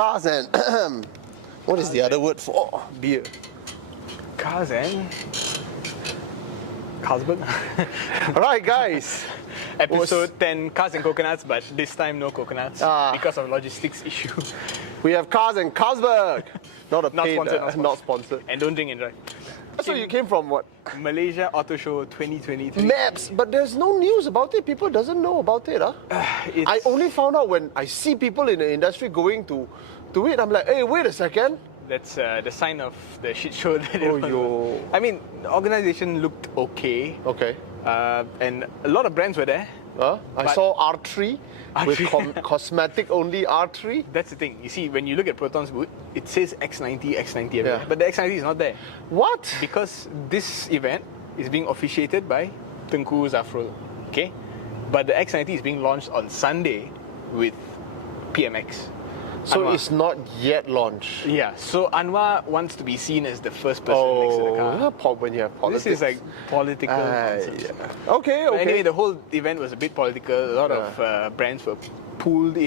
Cars and what is the other word for beer? Cars and Carlsberg. Alright, guys. Episode 10, Cars and Coconuts, but this time no coconuts because of logistics issue. We have Cars and Carlsberg. Not a Not paid, sponsored, not sponsored. And don't drink and drive. So you came from what? Malaysia Auto Show 2023. Maps, but there's no news about it. People doesn't know about it. I only found out when I see people in the industry going to it. I'm like, hey, wait a second. That's the sign of the shit show that it was. yo. I mean, the organization looked okay. Okay. And a lot of brands were there. I saw R3 with cosmetic only R3. That's the thing. You see, when you look at Proton's booth, it says X90 everywhere. Yeah. But the X90 is not there. What? Because this event is being officiated by Tengku Zafrul. Okay? But the X90 is being launched on Sunday with PMX. So Anwar. it's not yet launched. Yeah, so Anwar wants to be seen as the first person next to the car. When you have politics. This is like political nonsense. Yeah. Okay, But okay. anyway, the whole event was a bit political. A lot of brands were pulled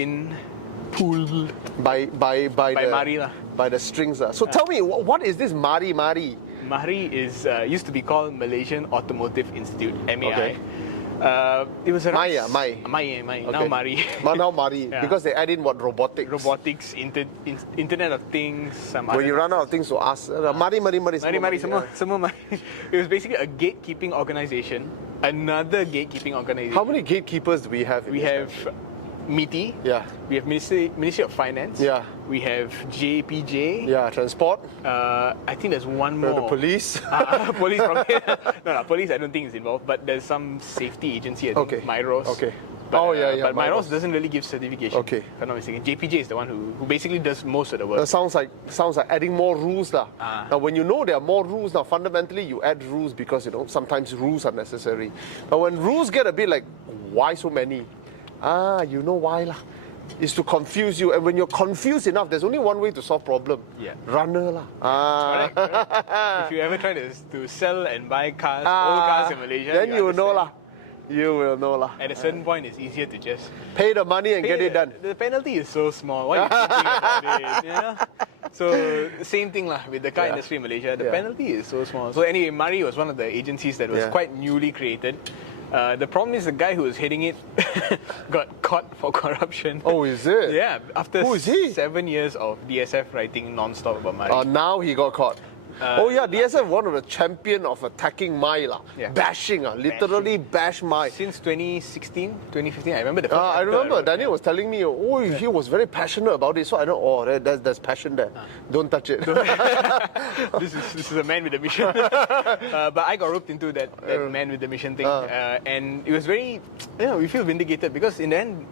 by MARii lah. By the strings. So tell me, what is this MARii? MARii is used to be called Malaysian Automotive Institute, MAI. Okay. It was around MAI. Okay. Okay. Now MARii. Now MARii. Yeah. Because they add in what? Robotics. Robotics, Internet of Things, some When other you run out of things to ask, MARii. MARii, semua MARii. It was basically a gatekeeping organization, another gatekeeping organization. How many gatekeepers do we have? We have MITI. Yeah. We have Ministry of Finance. Yeah. We have JPJ. Yeah, transport. I think there's one more. The police. Police from here. No, police I don't think is involved, but there's some safety agency, I think, Okay. MAROS. Okay. But, MAROS. But MAROS doesn't really give certification. Okay. If I'm not mistaken. JPJ is the one who basically does most of the work. That sounds like adding more rules. Now, when you know there are more rules, now fundamentally you add rules because sometimes rules are necessary. But when rules get a bit like, why so many? You know why lah. It's to confuse you, and when you're confused enough, there's only one way to solve problem. Yeah. Runner lah. Correct. If you ever try to sell and buy cars, old cars in Malaysia, then you will know understand. lah. You will know lah. At a certain point, it's easier to just Pay the money and get it done. The penalty is so small. What are you thinking about it? You know? So same thing lah with the car industry in Malaysia. The penalty is so small. So anyway, MARii was one of the agencies that was quite newly created. The problem is the guy who was heading it got caught for corruption. Oh, is it? Yeah, after Who is he? 7 years of DSF writing non-stop about MARii. Now he got caught. DSF one of the champion of attacking MARii lah. Yeah. Bashing literally bash MARii. Since 2016, 2015, I remember the first I article remember wrote. Daniel was telling me, he was very passionate about it. So I know, there's passion there. Don't touch it. This is a man with a mission. But I got roped into that man with the mission thing, and it was very, we feel vindicated because in the end,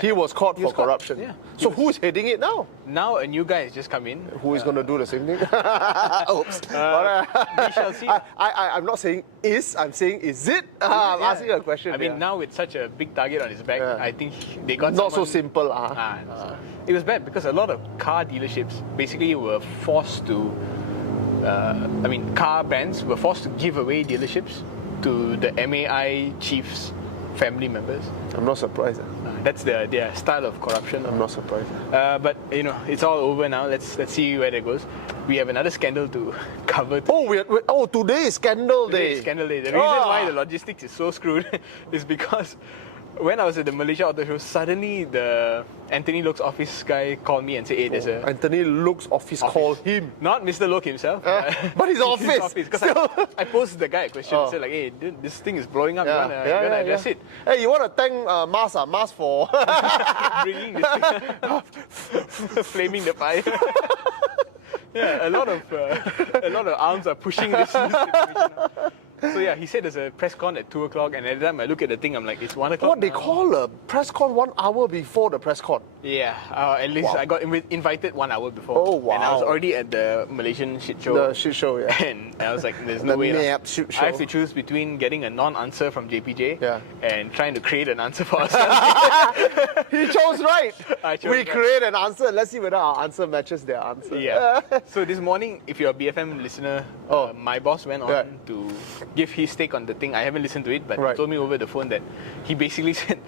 he was caught for corruption. Yeah. So who's heading it now? Now a new guy has just come in. Who is going to do the same thing? Oops. We shall see. I'm not saying is, I'm saying is it? I'm asking a question. I mean, now with such a big target on his back, I think they got not so someone- simple. It was bad because a lot of car dealerships basically were forced to, car brands were forced to give away dealerships to the MAI chiefs' family members. I'm not surprised. That's their style of corruption. I'm not surprised. But it's all over now. Let's see where that goes. We have another scandal to cover. Today is scandal Today day. is scandal day. The reason why the logistics is so screwed is because when I was at the Malaysia Auto Show, suddenly the Anthony Loke's office guy called me and said, hey, there's a... Anthony Loke's office called him. Not Mr. Loke himself. But his office. Because I posed the guy a question. I said, like, hey, dude, this thing is blowing up. You want to address it? Hey, you want to thank Mas for... Bringing this thing, flaming the fire. Yeah, a lot of arms are pushing this situation out. So yeah, he said there's a press con at 2 o'clock, and at the time I look at the thing, I'm like, it's 1 o'clock. What they call a press con 1 hour before the press con? Yeah, at least I got invited 1 hour before. Oh, wow. And I was already at the Malaysian shit show. The shit show, yeah. And I was like, there's no way. Shit show. I have to choose between getting a non-answer from JPJ and trying to create an answer for ourselves. He chose right. We create an answer. Let's see whether our answer matches their answer. Yeah. So this morning, if you're a BFM listener, my boss went on to give his take on the thing. I haven't listened to it, but he told me over the phone that he basically said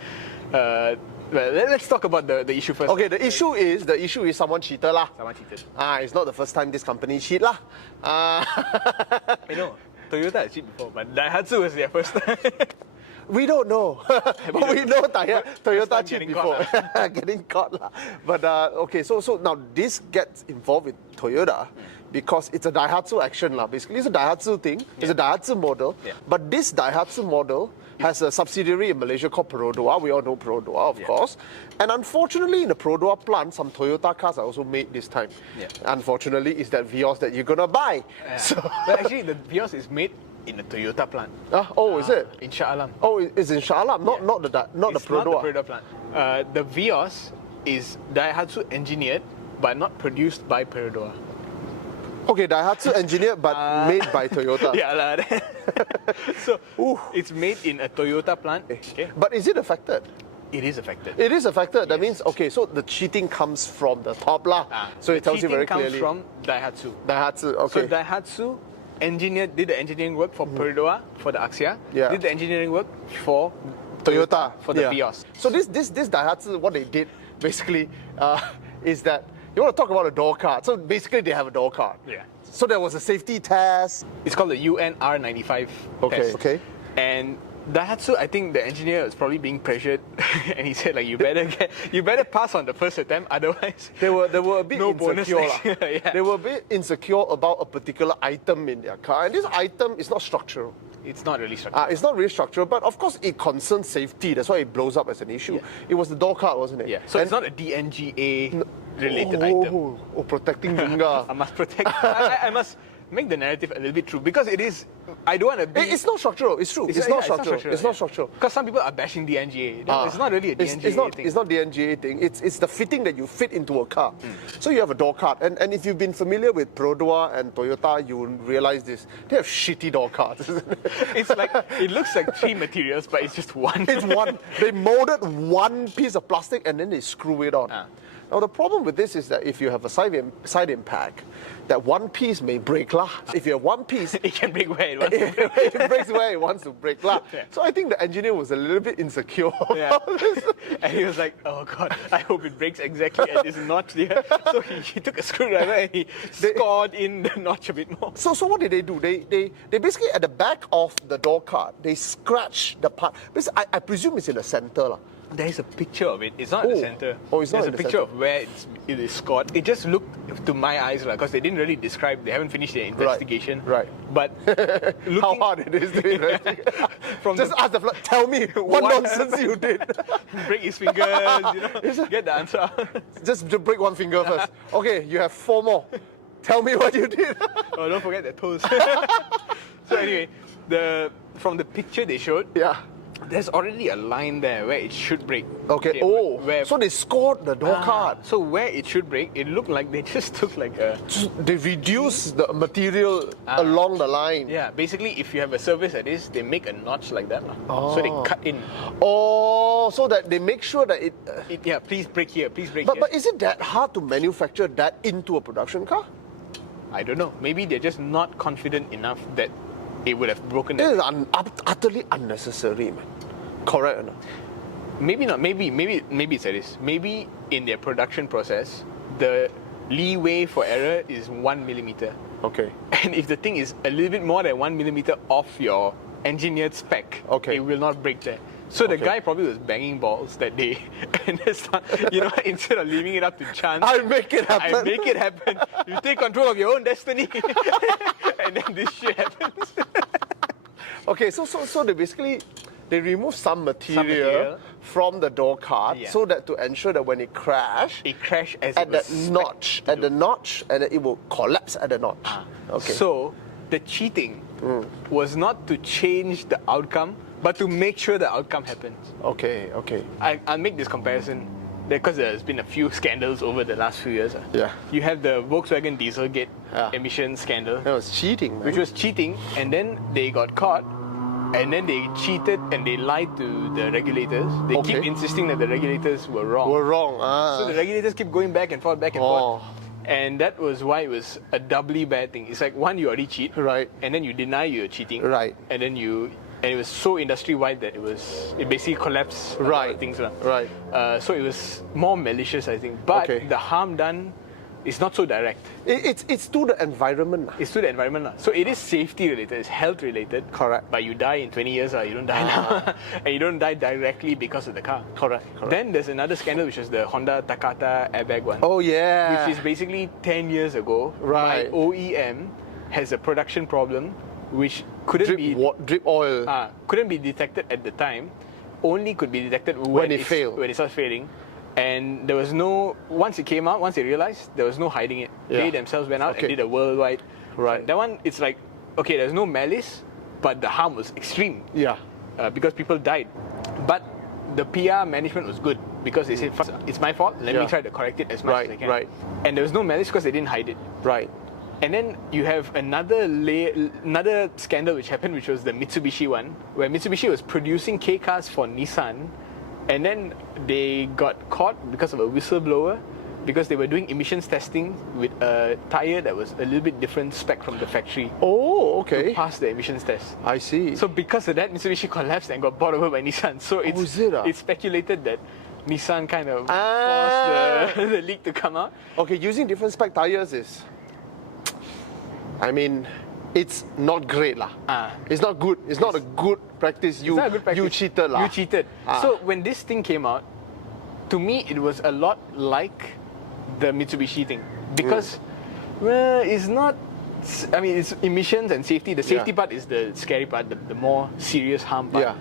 Well, let's talk about the issue first. Okay, the issue is someone cheated lah. Someone cheated. It's not the first time this company cheat lah. You know, Toyota has cheated before, but Daihatsu was their first time. We don't know. But we know Toyota cheat getting before. Getting caught lah. But okay, so now this gets involved with Toyota because it's a Daihatsu action lah. Basically, it's a Daihatsu thing. It's a Daihatsu model. Yeah. But this Daihatsu model has a subsidiary in Malaysia called Perodua. We all know Perodua, of course. And unfortunately, in the Perodua plant, some Toyota cars are also made this time. Yeah. Unfortunately, it's that Vios that you're gonna buy. So, but actually, the Vios is made in a Toyota plant. Is it? In Shah Alam. Oh, it's in Shah Alam, not the It's Perodua. not the Perodua plant. The Vios is Daihatsu engineered, but not produced by Perodua. Okay, Daihatsu engineered but made by Toyota. Yeah, lah. So it's made in a Toyota plant. Okay. But is it affected? It is affected. It is affected. That means, okay, so the cheating comes from the top lah. So it tells you very clearly. Cheating comes from Daihatsu. Daihatsu, okay. So Daihatsu did the engineering work for Perodua, for the Axia. Yeah. Did the engineering work for Toyota, for the Vios. So this Daihatsu, what they did basically is that you want to talk about a door card. So basically they have a door card. Yeah. So there was a safety test. It's called the UNR95 Okay. test. Okay. And Daihatsu, I think the engineer was probably being pressured, and he said like, you better pass on the first attempt, otherwise They were a bit no bonus insecure. next year. Yeah. They were a bit insecure about a particular item in their car, and this item is not structural. It's not really structured. It's not really structural, but of course it concerns safety. That's why it blows up as an issue. Yeah. It was the door card, wasn't it? Yeah. So it's not a DNGA related item. Protecting Junga. I must protect. I must make the narrative a little bit true because it is. I don't want to be. It's not structural. It's true. It's not structural. It's not structural. Because some people are bashing DNGA. No, it's not really a DNGA thing. It's not DNGA thing. It's the fitting that you fit into a car. So you have a door card, and if you've been familiar with Perodua and Toyota, you will realize this. They have shitty door cards. It's like it looks like three materials, but it's just one. It's one. They molded one piece of plastic and then they screw it on. Now the problem with this is that if you have a side impact, that one piece may break lah. If you have one piece, It can break where it wants to break. it breaks where it wants to break lah. Yeah. So I think the engineer was a little bit insecure Yeah. about this. And he was like, oh God, I hope it breaks exactly at this notch here. So he took a screwdriver and he scored in the notch a bit more. So what did they do? They basically at the back of the door card, they scratch the part. Basically, I presume it's in the center lah. There's a picture of it. It's not at the center. Oh, it's not There's in a the picture center. of where it is scored. It just looked, to my eyes, because they didn't really describe. They haven't finished their investigation. Right. But looking, How hard it is to investigate. From Just ask the flight, tell me what nonsense you did. break his fingers, get the answer out. Just to break one finger first. Okay, you have 4 more. Tell me what you did. Oh, don't forget the toes. So anyway, from the picture they showed, Yeah. there's already a line there where it should break. Okay. So they scored the door card. So where it should break, it looked like they just took like a... They reduce the material along the line. Yeah, basically if you have a surface like this, they make a notch like that. So they cut in. Oh, so that they make sure that it. Yeah, please break here, please break But here. but is it that hard to manufacture that into a production car? I don't know. Maybe they're just not confident enough that it would have broken. It is utterly unnecessary, man. Correct or not? Maybe not. Maybe it's like this. Maybe in their production process, the leeway for error is 1 millimeter. Okay. And if the thing is a little bit more than 1 millimeter off your engineered spec, Okay. it will not break there. So the guy probably was banging balls that day, and instead of leaving it up to chance, I'll make it happen. I make it happen. You take control of your own destiny, and then this shit happens. Okay, so they basically they remove some material from the door card so that to ensure that when it crash, It crashed as at it that was notch, and then it will collapse at the notch. Okay. So the cheating was not to change the outcome, but to make sure the outcome happens. Okay. I'll make this comparison because there's been a few scandals over the last few years. Yeah. You have the Volkswagen Dieselgate emission scandal, That was cheating, man. which was cheating, and then they got caught, and then they cheated and they lied to the regulators. They keep insisting that the regulators were wrong. We're wrong. So the regulators keep going back and forth, Oh. And that was why it was a doubly bad thing. It's like, one, you already cheat. Right. And then you deny you're cheating. Right. And then you and it was so industry-wide that it basically collapsed a lot of things. Right. So it was more malicious, I think. But the harm done is not so direct. It's to the environment. It's to the environment. So it is safety related, it's health related. Correct. But you die in 20 years, you don't die now. And you don't die directly because of the car. Correct. Then there's another scandal, which is the Honda Takata airbag one. Oh, yeah. Which is basically 10 years ago. Right. My OEM has a production problem which couldn't drip oil. Couldn't be detected at the time. Only could be detected when it failed. When it starts failing. And there was no, once it came out, once they realized, there was no hiding it. They themselves went out and did a worldwide. Right. That one, it's like, okay, there's no malice, but the harm was extreme. Yeah. Because people died. But the PR management was good because they said, it's my fault, let me try to correct it as much as I can. Right. And there was no malice because they didn't hide it. Right. And then you have another scandal which happened, which was the Mitsubishi one, where Mitsubishi was producing K cars for Nissan, and then they got caught because of a whistleblower, because they were doing emissions testing with a tyre that was a little bit different spec from the factory. Oh, okay. To pass the emissions test. I see. So because of that, Mitsubishi collapsed and got bought over by Nissan. So it's speculated that Nissan kind of forced the leak to come out. Okay, using different spec tyres is, I mean, it's not great lah. It's not good. It's not a good practice. It's not a good practice. You cheated lah. You cheated. So when this thing came out, to me it was a lot like the Mitsubishi thing, because it's not. I mean, it's emissions and safety. The safety part is the scary part, the more serious harm part.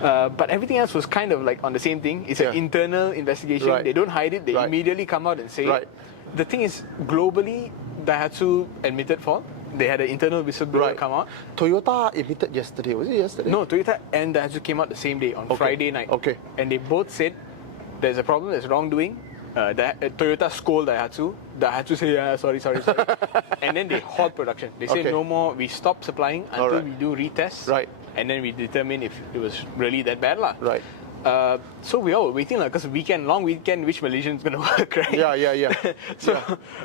But everything else was kind of like on the same thing. It's an internal investigation. They don't hide it. They immediately come out and say it. The thing is, globally, Daihatsu admitted fault. They had an internal whistleblower come out. Toyota admitted yesterday. Was it yesterday? No, Toyota and Daihatsu came out the same day, on Friday night. Okay. And they both said there's a problem, there's wrongdoing. Toyota scolded Daihatsu. Daihatsu said, yeah, sorry. And then they halt production. They said, no more, we stop supplying until we do retests. Right. And then we determine if it was really that bad lah. Right. So we all were waiting because long weekend, which Malaysian is going to work, right? Yeah. So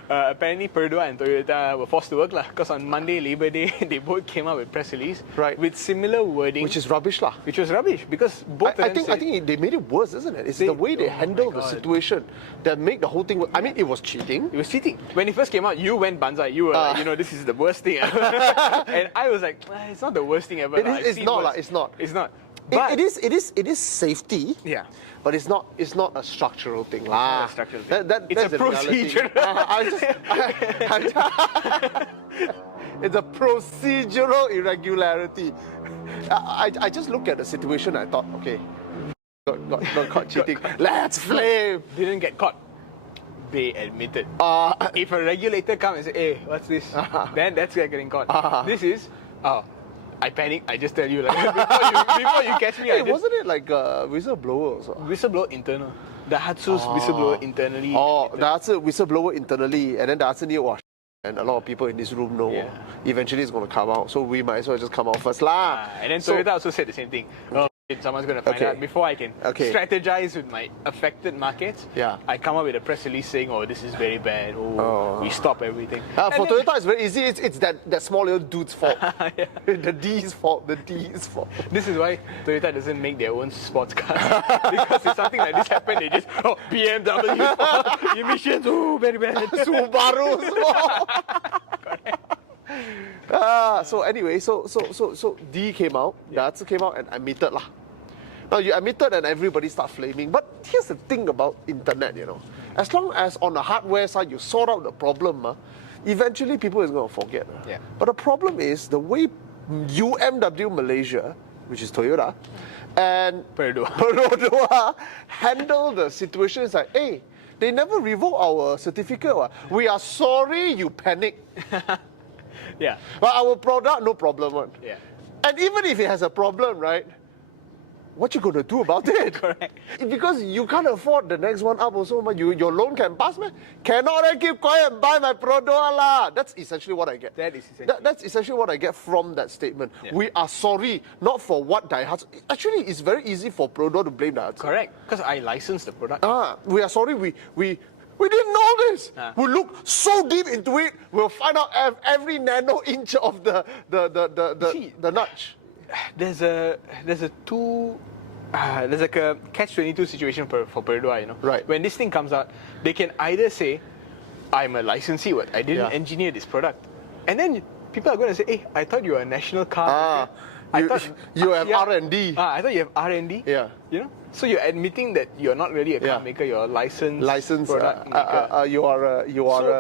apparently Perodua and Toyota were forced to work because on Monday, Labor Day, they both came out with press release with similar wording. Which is rubbish lah. Which was rubbish because both I think they made it worse, isn't it? It's the way they handled the situation that made the whole thing work. I mean, it was cheating. It was cheating. When it first came out, you went banzai. You were like, this is the worst thing ever. And I was like, it's not the worst thing ever. It's not. It's not. But it is safety. Yeah. But it's not a structural thing lah. It's not a structural thing. That's a procedure. It's a procedural irregularity. I just looked at the situation and I thought, okay, got caught cheating. Let's flame. Didn't get caught. They admitted. If a regulator comes and say, hey, what's this? Then that's getting caught. This is, I panic. I just tell you, like before you catch me. Wasn't it like a whistleblower also? Whistleblower internal. Daihatsu's whistleblower internally. Daihatsu whistleblower internally, and then Daihatsu knew, and a lot of people in this room know. Eventually it's going to come out, so we might as well just come out first lah. And then Toyota also said the same thing. Someone's going to find out. Before I can strategize with my affected markets, I come up with a press release saying, this is very bad. We stop everything. For Toyota, it's very easy. It's that small little dude's fault. The D's fault. This is why Toyota doesn't make their own sports cars. Because if something like this happened, they just, BMW fault, emissions, very bad. Subaru's fault. So anyway, so D came out, Daihatsu came out and admitted lah. Now you admitted and everybody start flaming. But here's the thing about internet, as long as on the hardware side you sort out the problem, eventually people is going to forget. But the problem is the way UMW Malaysia, which is Toyota, and Perodua handle the situation is like, hey, they never revoke our certificate. We are sorry you panic. But our product, no problem. And even if it has a problem, right, what you gonna do about it? Correct. Because you can't afford the next one up also. Your loan can pass, man. Cannot I keep quiet and buy my Perodua lah? That's essentially what I get. That's essentially what I get from that statement. We are sorry, not for what Daihatsu. Actually, it's very easy for Perodua to blame Daihatsu. Correct, because I licensed the product. We are sorry. We didn't know this. We'll look so deep into it. We'll find out every nano inch of the notch. there's a catch-22 situation for Perodua, you know. Right. When this thing comes out, they can either say, I'm a licensee, I didn't engineer this product. And then people are going to say, hey, I thought you were a national car maker. You have R&D. I thought you have R&D. Yeah. You know? So you're admitting that you're not really a car maker, you're a licensed product maker. You are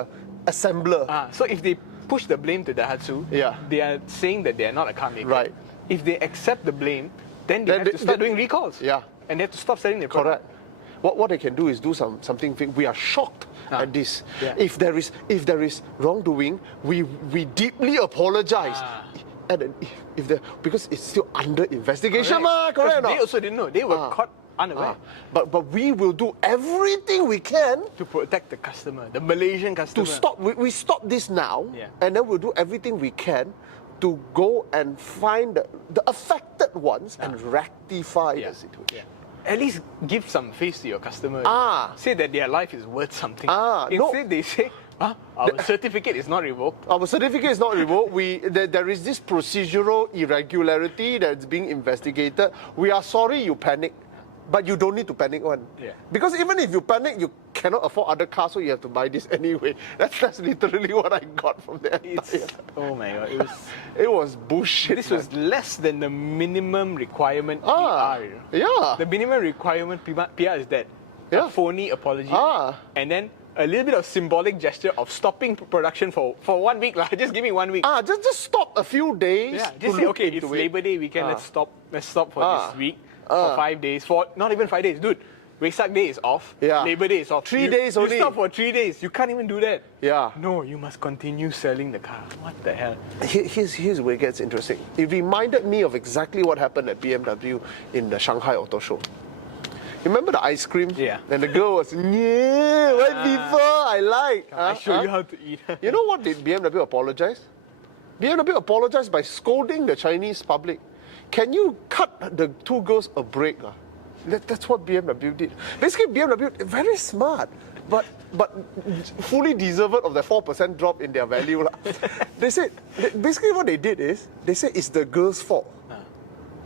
a assembler. So if they push the blame to Daihatsu, they are saying that they are not a car maker. Right. If they accept the blame, then they have to start doing recalls. Yeah. And they have to stop selling their product. Correct. What they can do is do something. We are shocked at this. Yeah. If there is wrongdoing, we deeply apologize. And because it's still under investigation, correct? They also didn't know. They were caught unaware. But we will do everything we can to protect the customer, the Malaysian customer. To stop. We stop this now, and then we'll do everything we can to go and find the affected ones and rectify the situation. At least give some face to your customer. Say that their life is worth something. Instead, they say, our certificate is not revoked. Our certificate is not revoked. There is this procedural irregularity that's being investigated. We are sorry you panic, but you don't need to panic one. Because even if you panic, you cannot afford other cars, so you have to buy this anyway. That's literally what I got from the entire. Oh my god, it was bullshit. This was less than the minimum requirement PR. Yeah. The minimum requirement PR is that a phony apology and then a little bit of symbolic gesture of stopping production for 1 week. Just give me 1 week. Just stop a few days. Yeah, just say, okay, it's Labor Day weekend, let's stop for this week. For 5 days, not even 5 days, dude. Wesak Day is off. Labor Day is off. 3 days only. You stop for 3 days. You can't even do that. Yeah. No, you must continue selling the car. What the hell? Here's where it gets interesting. It reminded me of exactly what happened at BMW in the Shanghai Auto Show. Remember the ice cream? Yeah. And the girl was, white people, I like. I'll show you how to eat. You know what did BMW apologize? BMW apologized by scolding the Chinese public. Can you cut the two girls a break? That's what BMW did. Basically, BMW, very smart, but fully deserved of the 4% drop in their value. They said, basically what they did is, they said it's the girl's fault.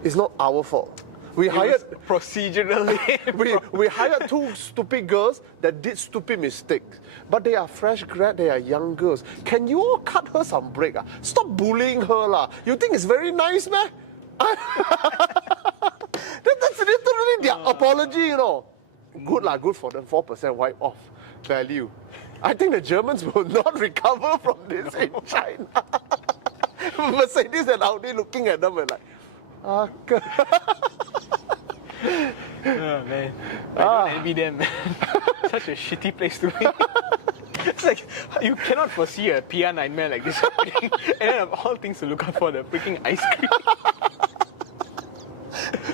It's not our fault. We hired procedurally. we hired two stupid girls that did stupid mistakes, but they are fresh grad. They are young girls. Can you all cut her some break? Stop bullying her, lah. You think it's very nice, man? That's literally their apology, you know. Good for them. 4% wipe off value. I think the Germans will not recover from this in China. Mercedes and Audi looking at them and like, oh man, I don't envy them, man. Such a shitty place to be. It's like, you cannot foresee a PR nightmare like this happening. And then of all things to look out for, the freaking ice cream.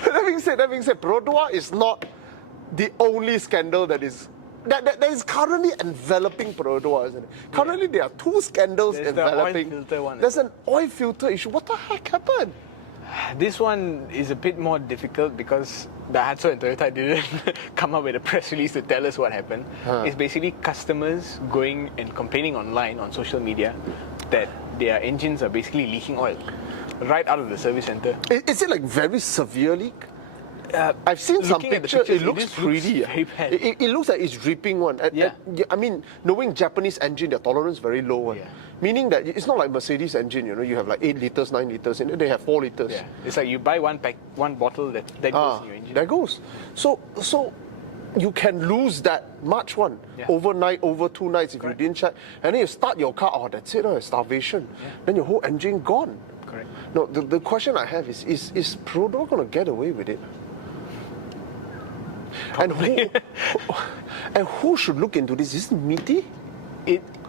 That being said, Perodua is not the only scandal that is currently enveloping Perodua, isn't it? Currently, there are two scandals enveloping. The oil filter one. There's an oil filter issue. What the heck happened? This one is a bit more difficult because Daihatsu and Toyota didn't come up with a press release to tell us what happened. It's basically customers going and complaining online on social media that their engines are basically leaking oil right out of the service center. Is it like very severe leak? I've seen some pictures. It looks pretty. It looks like it's dripping one. I mean, knowing Japanese engine, their tolerance is very low one. Meaning that it's not like Mercedes engine, you know, you have like 8 liters, 9 liters, and they have 4 liters. Yeah. It's like you buy one bottle that goes in your engine. That goes. So you can lose that much one overnight, over 2 nights if you didn't check. And then you start your car, that's it, starvation. Then your whole engine gone. Correct. No, the question I have is Perodua going to get away with it? And who should look into this? Is it MARii?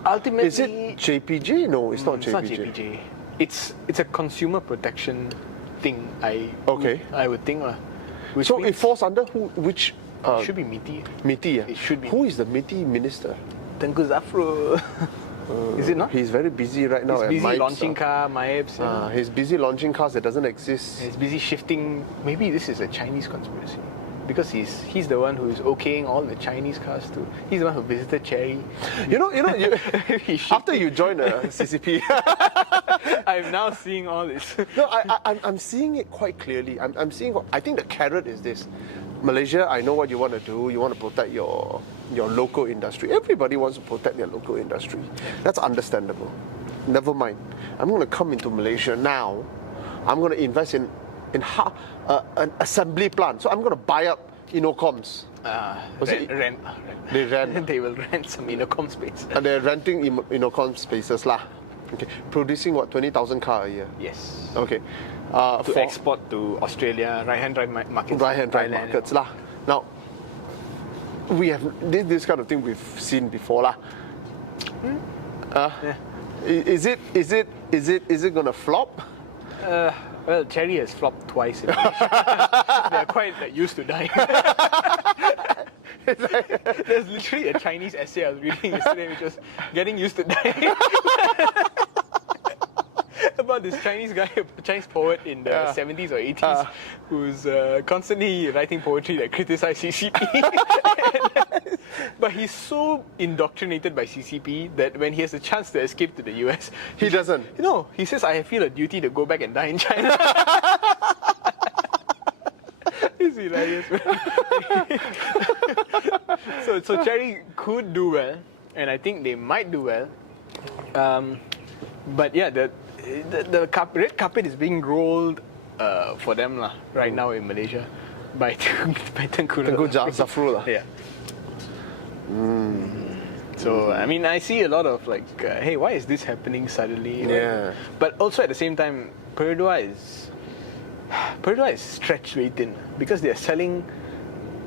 Ultimately, is it JPJ? No, it's not JPJ. It's not JPJ. It's a consumer protection thing. I would think. So it falls under which? It should be MARii. MARii. It should be. Who is the MARii minister? Tengku Zafrul. Is it not? He's very busy right now. He's busy launching car, MAEPs. He's busy launching cars that doesn't exist. He's busy shifting. Maybe this is a Chinese conspiracy. Because he's the one who's okaying all the Chinese cars too. He's the one who visited Chery. You know, after you join a CCP, I'm now seeing all this. No, I'm seeing it quite clearly. I'm seeing. I think the carrot is this. Malaysia, I know what you want to do. You want to protect your local industry. Everybody wants to protect their local industry. That's understandable. Never mind. I'm going to come into Malaysia now. I'm going to invest in an assembly plant. So I'm going to buy up Innocoms. Rent. They rent. They will rent some Innocom space. And they're renting Innocom spaces lah. Okay, producing what, 20,000 cars a year? Yes. Okay. To export to Australia, right-hand drive markets. Right-hand drive markets lah. Now, we have this kind of thing we've seen before lah. Is it gonna flop? Well, Chery has flopped twice in Malaysia. They're quite used to dying. There's literally a Chinese essay I was reading yesterday, which was getting used to dying. About this Chinese guy, a Chinese poet in the 70s or 80s, who's constantly writing poetry that criticized CCP. But he's so indoctrinated by CCP that when he has a chance to escape to the US, he doesn't. No, he says, I feel a duty to go back and die in China. It's hilarious. So Chery could do well, and I think they might do well. But yeah, the red carpet is being rolled for them right now in Malaysia by Tengku Zafrul lah. Yeah. So I mean, I see a lot of hey, why is this happening suddenly? Yeah. But also at the same time, Perodua is stretched very thin because they are selling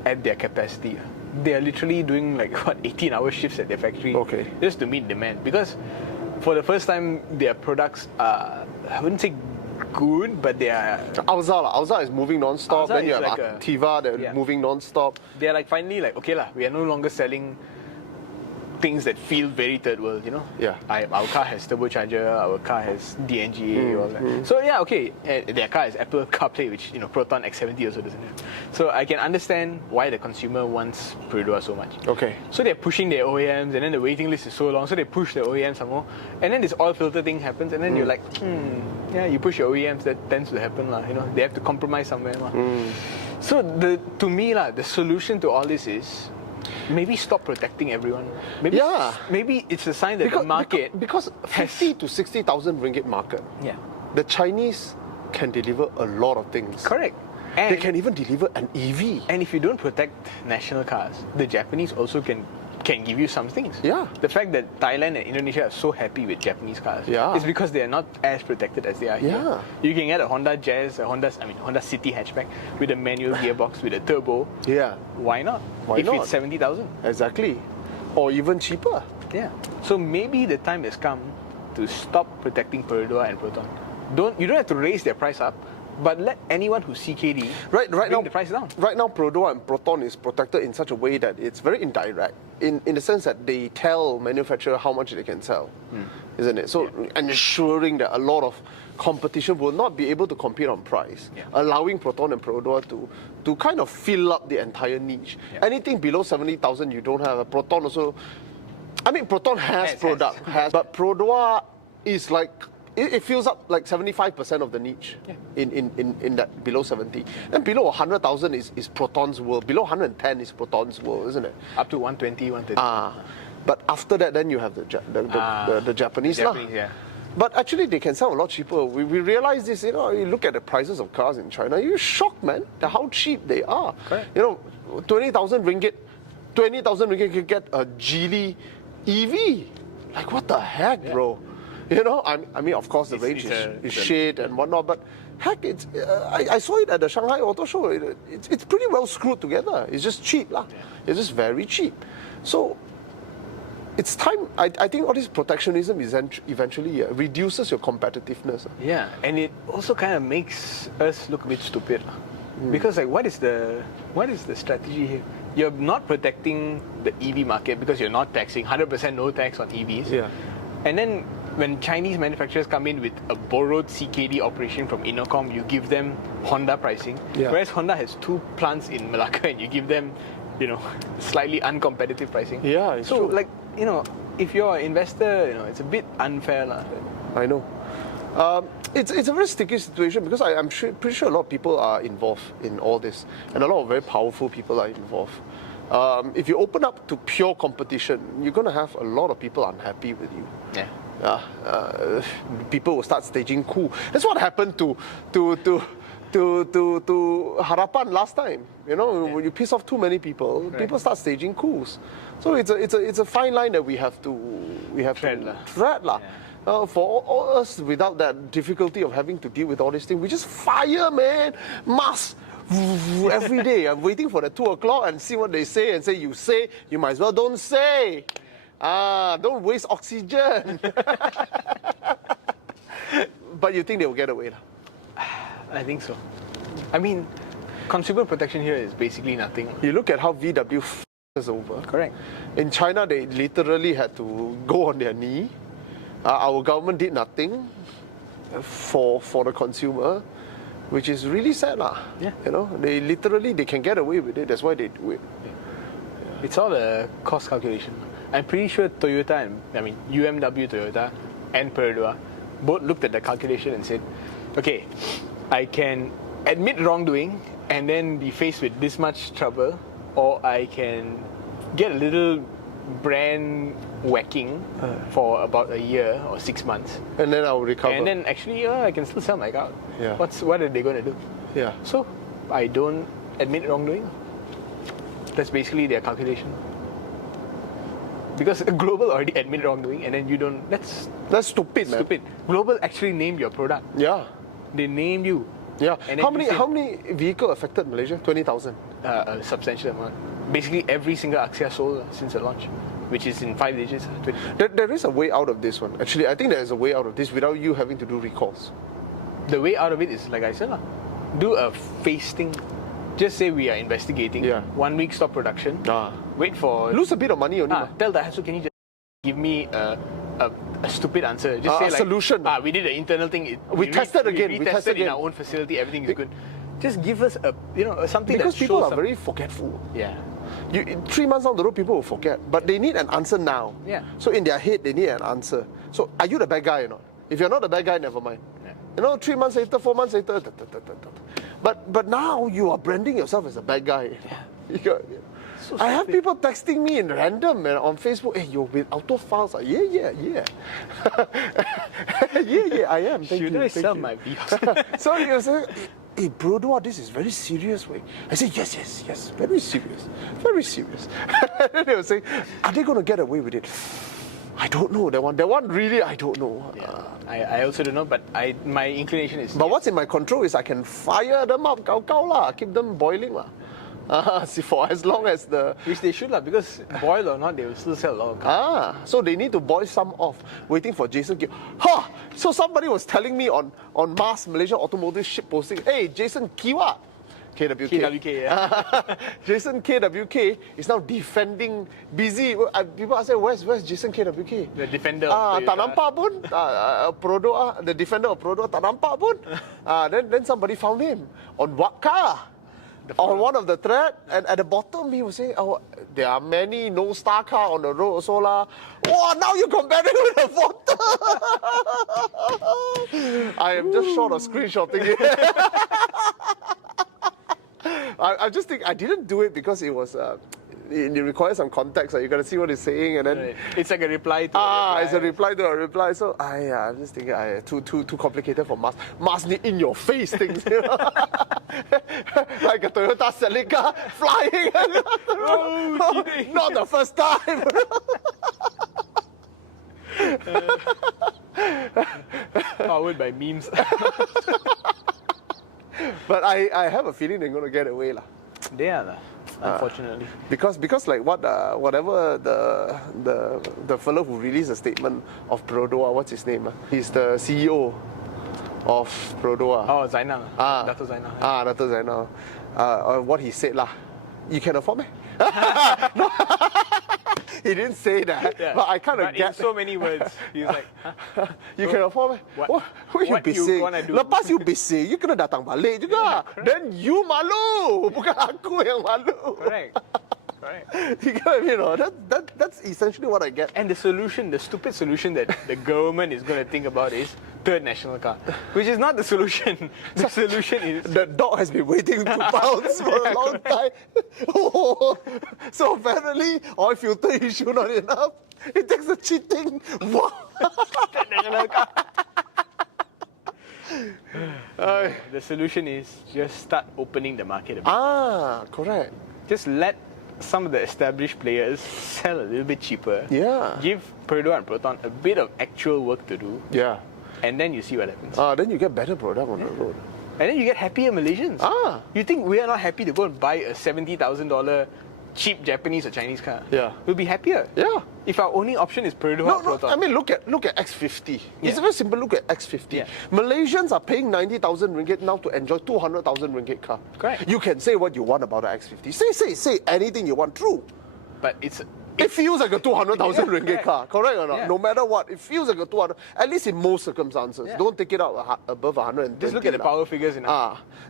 at their capacity. They are literally doing 18-hour shifts at their factory just to meet demand. Because for the first time, their products are, I wouldn't say good, but they are... Alza is moving non-stop. Then you have Activa, they're moving non-stop. They're finally okay we are no longer selling things that feel very third world, Yeah. Our car has turbocharger, our car has DNGA, all that. So yeah, their car has Apple CarPlay, which Proton X70 also doesn't have. So I can understand why the consumer wants Perodua so much. Okay. So they're pushing their OEMs, and then the waiting list is so long, so they push the OEMs some more, and then this oil filter thing happens, and then you're like, yeah, you push your OEMs, that tends to happen they have to compromise somewhere So to me the solution to all this is maybe stop protecting everyone. Maybe it's a sign that the market because 50 to 60,000 ringgit market. Yeah. The Chinese can deliver a lot of things. Correct. And they can even deliver an EV. And if you don't protect national cars, the Japanese also can give you some things. Yeah. The fact that Thailand and Indonesia are so happy with Japanese cars is because they are not as protected as they are here. Yeah. You can get a Honda Jazz, Honda City hatchback with a manual gearbox with a turbo. Yeah. Why not? If it's 70,000. Exactly. Or even cheaper. Yeah. So maybe the time has come to stop protecting Perodua and Proton. You don't have to raise their price up, but let anyone who's CKD bring the price down. Right now, Perodua and Proton is protected in such a way that it's very indirect, in the sense that they tell manufacturer how much they can sell, isn't it? So ensuring that a lot of competition will not be able to compete on price, allowing Proton and Perodua to kind of fill up the entire niche. Anything below 70,000 you don't have. Proton also, Proton has product, but Perodua is it fills up 75% of the niche in that below 70. And below 100,000 is Proton's world. Below 110 is Proton's world, isn't it? Up to 120, 130. But after that, then you have the Japanese. Yeah. But actually, they can sell a lot cheaper. We realize this, you look at the prices of cars in China, you're shocked, man, how cheap they are. Correct. 20,000 ringgit can get a Geely EV. What the heck, bro? Of course, the range is shit and whatnot, but heck, it's. I saw it at the Shanghai Auto Show. It's pretty well screwed together. It's just cheap, lah. It's just very cheap. So it's time. I think all this protectionism eventually reduces your competitiveness. Yeah, and it also kind of makes us look a bit stupid, because what is the strategy here? You're not protecting the EV market because you're not taxing 100% no tax on EVs. Yeah, and then when Chinese manufacturers come in with a borrowed CKD operation from Innocom, you give them Honda pricing. Yeah. Whereas Honda has 2 plants in Malacca and you give them, slightly uncompetitive pricing. Yeah, it's true. if you're an investor, it's a bit unfair. I know. It's a very sticky situation because I'm pretty sure a lot of people are involved in all this, and a lot of very powerful people are involved. If you open up to pure competition, you're going to have a lot of people unhappy with you. Yeah. People will start staging coup. That's what happened to Harapan last time. You know, when you piss off too many people, people start staging coups. So it's a fine line that we have to tread. For all us, without that difficulty of having to deal with all these things, we just fire, man, mass every day. I'm waiting for the 2 o'clock and see what they say and say, you might as well don't say. Don't waste oxygen. But you think they will get away? I think so. I mean, consumer protection here is basically nothing. You look at how VW is over. Correct. In China, they literally had to go on their knee. Our government did nothing for the consumer, which is really sad. Yeah. You know, they can get away with it. That's why they do it. Yeah. It's all a cost calculation. I'm pretty sure Toyota UMW Toyota and Perodua both looked at the calculation and said, okay, I can admit wrongdoing and then be faced with this much trouble, or I can get a little brand whacking for about a year or 6 months, and then I'll recover. And then actually, I can still sell my car. Yeah. What are they going to do? Yeah. So I don't admit wrongdoing. That's basically their calculation. Because Global already admitted wrongdoing, and then you don't. That's stupid, man. Stupid. Global actually named your product. Yeah. They named you. Yeah. And How many vehicles affected Malaysia? 20,000. A substantial amount. Basically every single Axia sold since the launch, which is in 5 digits. There is a way out of this one. Actually, I think there is a way out of this without you having to do recalls. The way out of it is, like I said, do a phase thing. Just say we are investigating. Yeah. 1 week stop production. Wait for... Lose a bit of money only. Tell Daihatsu, can you just give me a stupid answer? Just say a solution. We did an internal thing. We tested again. We tested in our own facility. Everything is good. Just give us something because that people shows are very forgetful. Yeah. 3 months down the road, people will forget. But they need an answer now. Yeah. So in their head, they need an answer. So are you the bad guy or not? If you're not the bad guy, never mind. Yeah. 3 months later, 4 months later. But now you are branding yourself as a bad guy. Yeah. So I have people texting me in random on Facebook. Hey, you're with Autophiles. Yeah. yeah, I am. Thank Should you. I sell my Vios? So you say, hey, Perodua, this is very serious way. I say, yes, very serious. And they were saying, are they going to get away with it? I don't know. That one really, I don't know. Yeah. I also don't know, but my inclination is... But what's in my control is I can fire them up, keep them boiling. For as long as the... Which they should, because boil or not, they will still sell a lot of cars. So they need to boil some off, waiting for Jason K. So somebody was telling me on Mass Malaysia Automotive ship posting, hey, Jason Kiwa, KWK, yeah. Jason KWK is now defending, busy. People ask, where's Jason KWK? The defender of tak nampak pun. Perodua, the defender of Perodua, tak nampak pun. Then somebody found him on what car? On one of the thread, and at the bottom he was saying, there are many no-star car on the road also lah. Wow, now you compare it with the photo. I am just short of screenshotting it. I just think I didn't do it because it was it requires some context. You got to see what he's saying, and then it's like a reply to a reply. It's a reply to a reply. So I'm just thinking, too complicated for Mars need in your face things, like a Toyota Celica flying. Not the first time. Powered by memes. But I have a feeling they're going to get away lah. They are unfortunately. Because like whatever the fellow who released a statement of Perodua, what's his name? He's the CEO of Perodua. Oh, Zainal. Dato' Zainal. Dato' Zainal. What he said lah. You can afford me? No. He didn't say that, but I kind of get in so many words. He's like, you can afford me? What you busy? Lepas you busy, you kena datang balik juga. Then you malu, bukan aku yang malu. Correct. Correct. You get what I mean? No? That's essentially what I get. And the solution, the stupid solution that the government is going to think about is third national car, which is not the solution. The solution is... The dog has been waiting to pounce for a long time. So apparently, oil filter issue not enough. It takes the cheating. Wow. Third national car. The solution is just start opening the market a bit. Correct. Just let some of the established players sell a little bit cheaper. Yeah. Give Perodua and Proton a bit of actual work to do. Yeah. And then you see what happens. Then you get better product on the road. And then you get happier Malaysians. You think we are not happy to go and buy a $70,000 cheap Japanese or Chinese car? Yeah. We'll be happier. Yeah. If our only option is Perodua No, or Proton. I mean, look at X50. It's very simple. Look at X50. Yeah. Malaysians are paying 90,000 ringgit now to enjoy 200,000 ringgit car. Correct. You can say what you want about the X50. Say anything you want. True. But It feels like a 200,000 ringgit correct. car, correct or not? Yeah. No matter what, it feels like a 200. At least in most circumstances, Yeah. don't take it out above 120. just look at the power figures in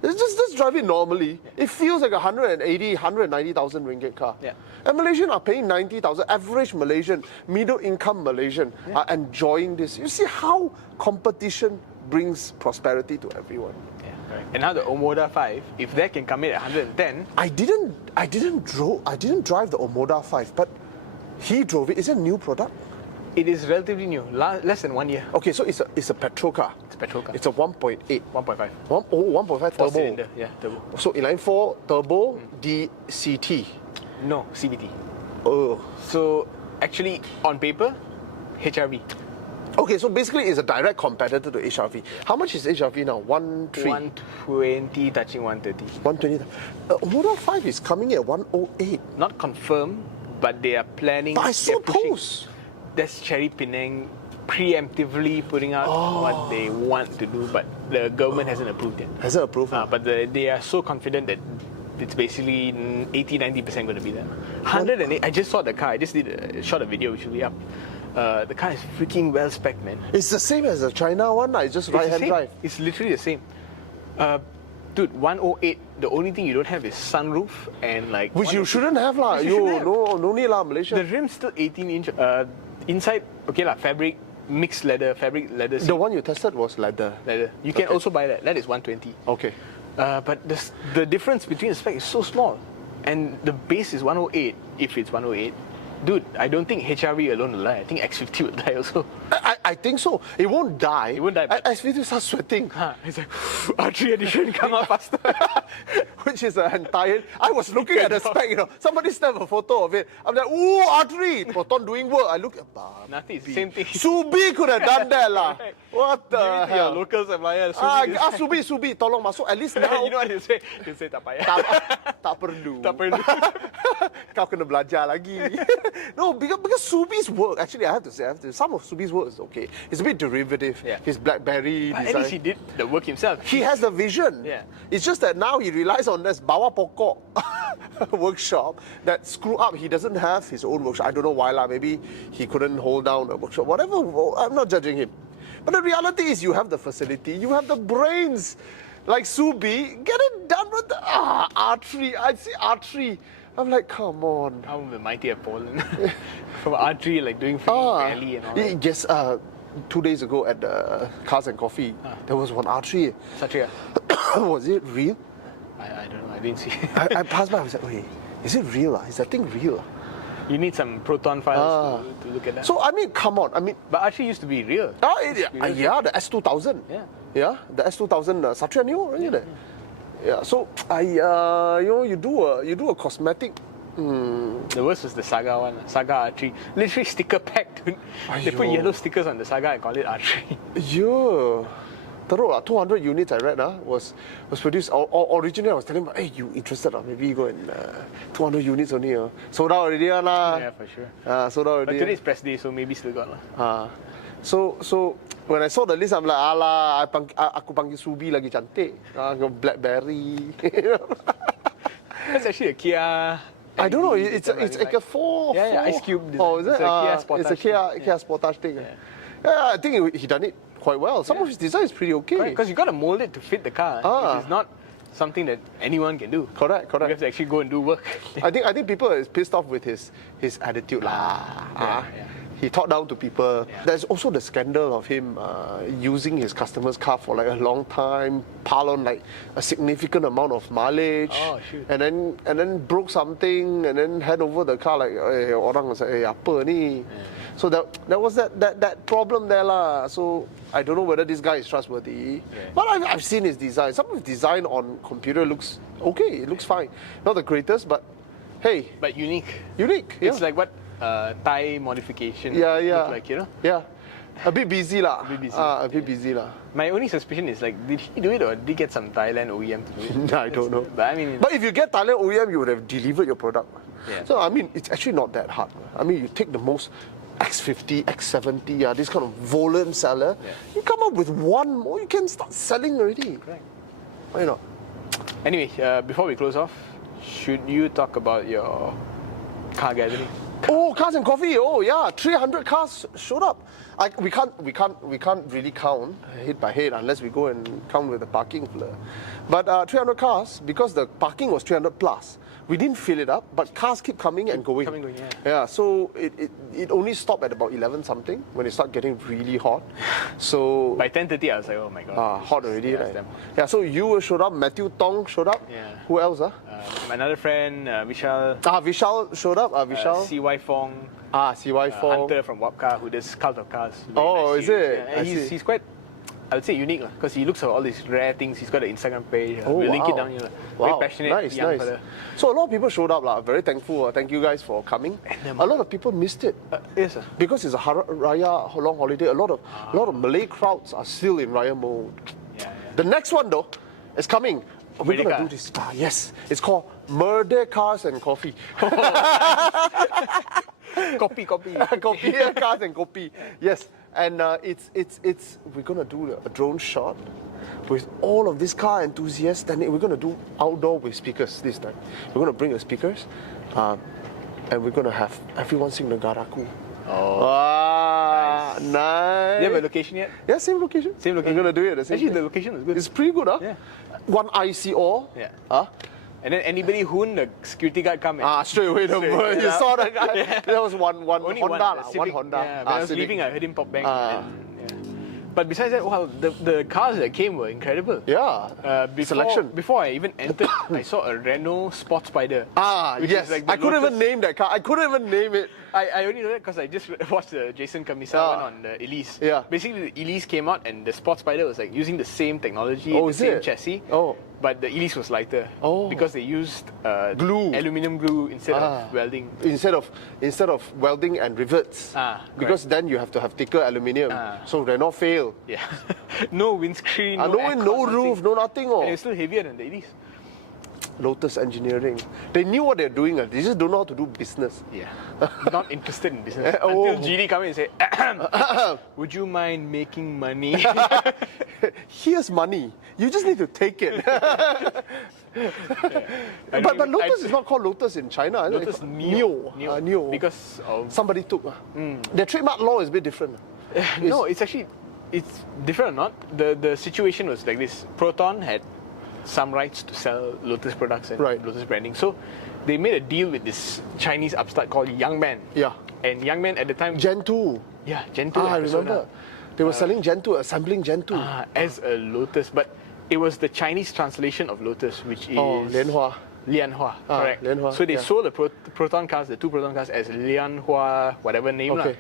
Just drive it normally. It feels like a 180, 190,000 ringgit car. Yeah. And Malaysians are paying 90,000. Average Malaysian, middle income Malaysian are enjoying this. You see how competition brings prosperity to everyone. Yeah, correct. And now the Omoda 5, if that can come in at 110, I didn't drive the Omoda 5, but he drove it. Is it a new product? it is relatively new, less than 1 year. Okay, so it's a petrol car. It's a petrol car. It's a 1.8. 1.5. 1.5 turbo. Four-cylinder, yeah, turbo. So inline 4 turbo DCT. No, CVT. Oh. So actually, on paper, HRV. Okay, so basically it's a direct competitor to HRV. How much is HRV now? 1.3? 120 touching 130. 120. Omoda 5 is coming at 108. Not confirmed, but they are planning. But I saw they're pushing- posts. That's Chery Penang preemptively putting out what they want to do, but the government hasn't approved yet. Has it approved? But they are so confident that it's basically 80-90% going to be there. 108. I just saw the car. I just shot a video, which will be up. The car is freaking well spec, man. It's the same as the China one. It's just It's the right-hand same. drive. It's literally the same. Dude, 108. The only thing you don't have is sunroof and like. Which you 108. shouldn't have lah. Which you shouldn't have. No need lah, Malaysia. The rim's still 18-inch. Inside, okay lah, fabric, mixed leather, fabric leather seat. The one you tested was leather. Leather. You can Okay. also buy that. That is 120. Okay. But the difference between the spec is so small, and the base is 108. If it's 108, dude, I don't think HRV alone will die. I think X50 will die also. I think so. It won't die. It won't die, but- X50 starts sweating. It's like R3 edition, come out faster. Which is an entire. I was looking at the spec, Somebody snapped a photo of it. I'm like, ooh, R3, Proton doing work. I look at Nothing. It's the same thing. Subi could have done that lah. What the Give it to your hell? local supplier. Subi, tolong masuk. At least now. You know what they say? They say tak payah. tak perlu. Tak perlu. Kau kena belajar lagi. No, because Subi's work, actually, I have to say, some of Subi's work is okay. It's a bit derivative. Yeah. His BlackBerry But at design. least he did the work himself. He has the vision. Yeah. It's just that now he relies on this bawa pokok workshop that screw up. He doesn't have his own workshop. I don't know why lah. Maybe he couldn't hold down a workshop. Whatever. I'm not judging him. But the reality is, you have the facility, you have the brains. Like Subi, get it done with the R3. I'd say R3. I'm like, come on. How the mighty have fallen. From R3, like doing free rally and all that. Yes, 2 days ago at the Cars and Coffee, there was one R3. Satria. Was it real? I don't know. I didn't see. I passed by. I was like, wait, is it real? Is that thing real? You need some proton files to look at that. So I mean, come on. I mean, But R3 used to be real. yeah, the S2000. Yeah. The S2000 Satria Neo, isn't it? Yeah. So you do a cosmetic. The worst was the Saga one. Saga R3. Literally sticker packed. They put Aiyo. yellow stickers on the Saga and call it R3. Yeah. Teruk, 200 units I read was produced. Originally I was telling him, hey, you interested? Maybe you go in 200 units only. Sold out already lah. Yeah, for sure. Sold out But already. today's press day, so maybe still got lah. So when I saw the list, I'm like, alah, aku panggil Subi lagi cantik. BlackBerry. That's actually a Kia. I don't know. LED It's like a 4. Yeah, Ice Cube design. Oh, is it? It's a Kia Sportage It's a Kia thing. Kia Sportage thing. Yeah, I think he done it quite well. Some of his design is pretty okay. Because you got to mold it to fit the car. If it's not something that anyone can do. Correct. You have to actually go and do work. I think people are pissed off with his attitude lah. Yeah. He talked down to people. Yeah. There's also the scandal of him using his customer's car for like a long time, pile on like a significant amount of mileage, Oh, shoot. and then broke something, and then hand over the car like orang say apa ni. So that was that problem there lah. So I don't know whether this guy is trustworthy, but I've seen his design. Some of his design on computer looks okay. It looks fine. Not the greatest, but hey, But unique. unique. Yeah. It's like what Thai modification Yeah. look like, you know? Yeah. A bit busy lah. A bit busy. A bit busy lah. My only suspicion is like, did he do it or did he get some Thailand OEM to do it? I don't know. But I mean, But if you get Thailand OEM, you would have delivered your product. Yeah. So I mean, it's actually not that hard. I mean, you take the most X50, X70, this kind of volume seller, you come up with one more, you can start selling already. Correct. You know. Anyway, before we close off, should you talk about your car gathering? Oh, cars and coffee. Oh yeah, 300 cars showed up. We can't really count head by head unless we go and count with the parking. But 300 cars, because the parking was 300 plus. We didn't fill it up, but cars keep coming and going. Yeah, so it only stopped at about 11 something when it started getting really hot. So By 10:30, I was like, oh my god. hot already, Yeah, right? damn. Yeah, so you showed up, Matthew Tong showed up. Yeah. Who else? Another friend, Vishal, Vishal showed up. Vishal. CY Fong, CY4. Hunter from Wapcar, who does Cult of Cars. Very Oh, nice is series. it? Yeah, I see. he's quite, I would say, unique because he looks at all these rare things. He's got an Instagram page. Oh, we'll link it wow. down here. Wow, Very passionate nice, young nice. fella. So a lot of people showed up, very thankful. Thank you guys for coming. A lot of people missed it Yes, sir. because it's a Raya long holiday. A lot of Malay crowds are still in Raya mode. Yeah. The next one though is coming. We're Merdeka. gonna do this. Yes, it's called Murder Cars and Coffee. Copy. Coffee, cars and coffee. Yes, and it's we're gonna do a drone shot with all of these car enthusiasts. Then we're gonna do outdoor with speakers this time. We're gonna bring the speakers, and we're gonna have everyone sing the Garaku. Oh. Wow, nice. Do you have a location yet? Yeah, same location. Same location. We're gonna do it at the same Actually, time. the location is good. It's pretty good, huh? Yeah. One IC all. Yeah. Huh? And then anybody who the security guard come and Straight away the word. You yeah. saw that guy. Yeah. There was one Only Honda, one, lah, Civic. one Honda. Yeah, when I was Civic. leaving, I heard him pop bang. Ah. And, yeah. But besides that, wow, the cars that came were incredible. Yeah. Selection. Before I even entered, I saw a Renault Sport Spider. which Yes. is like the I couldn't even Lotus. name that car. I couldn't even name it. I only know that because I just watched the Jason Kamisa one on the Elise. Yeah. Basically, the Elise came out and the Sport Spider was like using the same technology, Oh, the is same it? chassis. Oh. But the Elise was lighter. Oh. Because they used Glue. aluminum glue instead of welding. Instead of welding and rivets. correct. Because then you have to have thicker aluminium. So Renault failed. Yeah. No windscreen, No wind, aircon, no nothing. roof, no nothing. And it's still heavier than the Elise. Lotus Engineering. They knew what they're doing. They just don't know how to do business. Yeah. Not interested in business. Oh. Until GD come in and say, would you mind making money? Here's money. You just need to take it. But Lotus is not called Lotus in China. Is it? Lotus It's Neo. Neo. Because of... Somebody took. Their trademark law is a bit different. No, it's actually, it's different or not. The situation was like this. Proton had some rights to sell Lotus products and Right. Lotus branding. So they made a deal with this Chinese upstart called Youngman. Yeah. And Youngman at the time... Gen 2. Yeah, Gen 2. I and Persona. remember. They were selling Gen 2, assembling Gen 2. As a Lotus, but it was the Chinese translation of Lotus, which is... Lianhua. Lianhua, correct. Lianhua, so they yeah. sold the Proton cars, the two Proton cars, as Lianhua, whatever name. Okay. lah.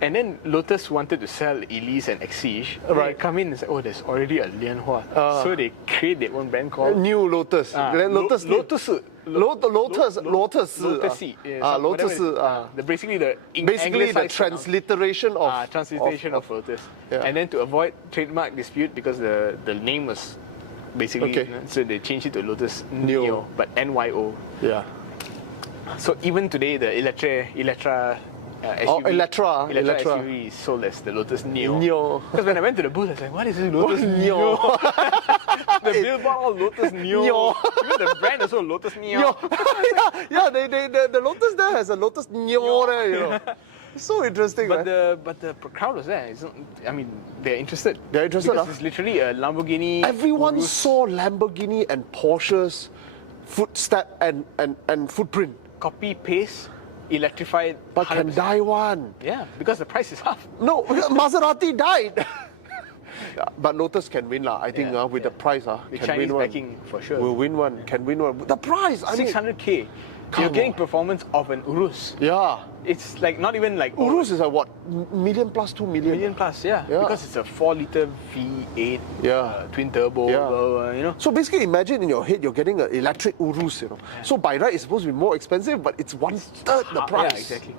And then Lotus wanted to sell Elise and Exige. Right. They come in and say, oh, there's already a Lianhua. So they create their own brand called... New Lotus. Lotus. Lotus. Lotus. Lotus. Basically the Basically the anglicized transliteration of transliteration of Lotus. Yeah. And then to avoid trademark dispute, because the name was basically, Okay. so they changed it to Lotus Neo. Neo, but NYO. Yeah. So even today, the Electra SUV, Electra SUV is sold as the Lotus Neo. Neo. Because when I went to the booth, I was like, what is this Lotus Neo? Neo? The billboard all Lotus Neo. Neo. Even the brand also Lotus Neo. Neo. The Lotus there has a Lotus Neo there, you know. So interesting, But man. the crowd was there. They're interested. They're interested, because it's literally a Lamborghini. Everyone Urus, saw Lamborghini and Porsche's footstep and footprint. copy paste, electrified. But can 100%. die one. Yeah, because the price is half. No, Maserati died. Yeah, but Lotus can win, I think, Yeah, with yeah. the price. With Can Chinese win one. backing for sure. Will win one. Can win one. The price, I mean. 600K. Come You're getting on. performance of an Urus. Yeah. It's like not even like Urus is like what? Million plus 2 million. million plus, yeah. Yeah. Because it's a 4-liter V8, Yeah. twin turbo, Yeah. blah, blah, blah, you know. So basically, imagine in your head you're getting an electric Urus, So by right, it's supposed to be more expensive, but it's 1/3 the price. Yeah, exactly.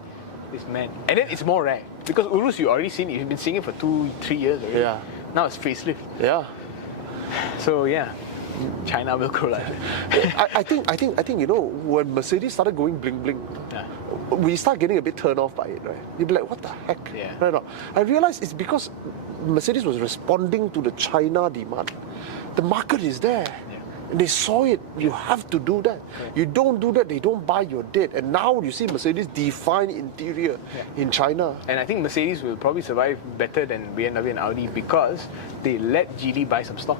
It's mad. And then it's more rare. Because Urus, you've been seeing it for 2-3 years already. Yeah. Now it's facelift. Yeah. So yeah, China will grow like that. I think when Mercedes started going bling bling, Yeah. we start getting a bit turned off by it, right? You'd be like, what the heck? Yeah. Right now, I realized it's because Mercedes was responding to the China demand. The market is there. Yeah. And they saw it. You have to do that. You don't do that, they don't buy your dead. And now you see Mercedes define interior in China. And I think Mercedes will probably survive better than BMW and Audi because they let Geely buy some stock.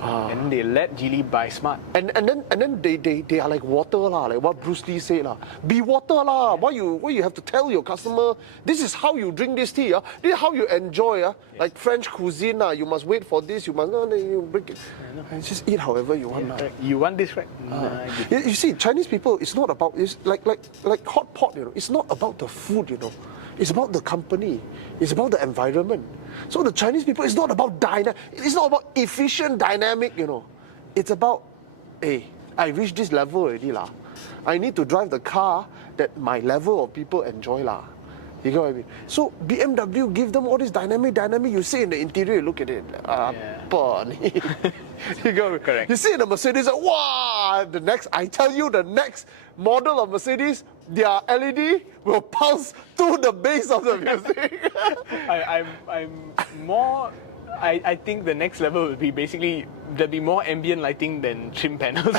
And they let Geely buy smart. And then they are like water lah, like what Bruce Lee said lah. Be water lah. Why you have to tell your customer this is how you drink this tea, this is how you enjoy, like French cuisine you must wait for this, you must you break it. And just eat however you want. You want this, right? You see, Chinese people, it's not about, it's like hot pot, it's not about the food, It's about the company. It's about the environment. So the Chinese people, it's not about it's not about efficient dynamic, It's about, hey, I reached this level already lah. I need to drive the car that my level of people enjoy lah. You get what I mean? So BMW give them all this dynamic. You see in the interior, you look at it. You go, Correct. You see in the Mercedes, wow, I tell you, the next model of Mercedes, their LED will pulse to the bass of the music. I'm more. I think the next level will be basically there'll be more ambient lighting than trim panels.